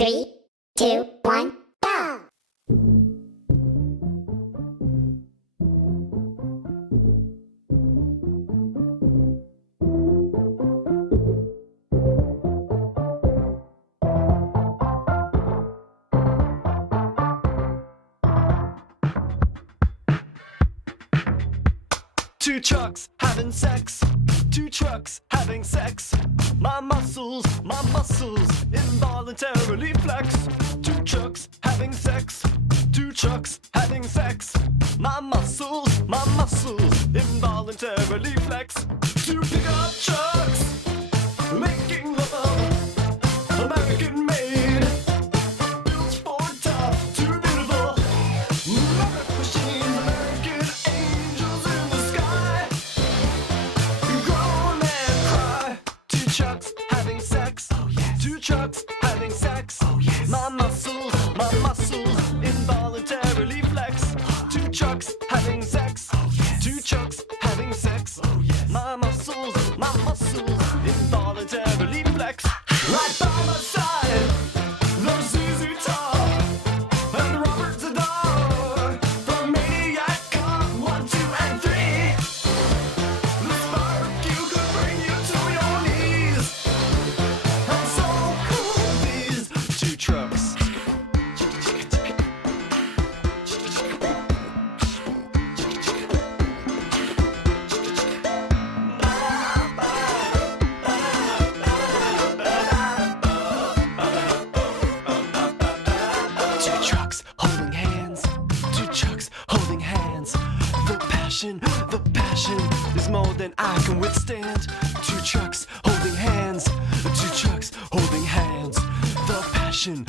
3, 2, 1, go! Two trucks having sex, two trucks having sex. My muscles involuntarily flex. Two trucks having sex, two trucks having sex. My muscles involuntarily flex. Two pickup trucks making love, American made. Built for tough, too beautiful. Maverick machines, American angels in the sky. Groan and cry. Two trucks having sex. Oh yes. Two trucks having sex. Oh yes. My muscles involuntarily flex. Two trucks having sex. Oh yes. Two trucks having sex. Oh yes. My muscles involuntarily flex. Right by my side, there's Easy Top and Robert Zadar. The Maniac Cop 1, 2, and 3. The spark you could bring you to your knees. And so cool these two trucks. Two trucks holding hands, two trucks holding hands. The passion is more than I can withstand. Two trucks holding hands, two trucks holding hands. The passion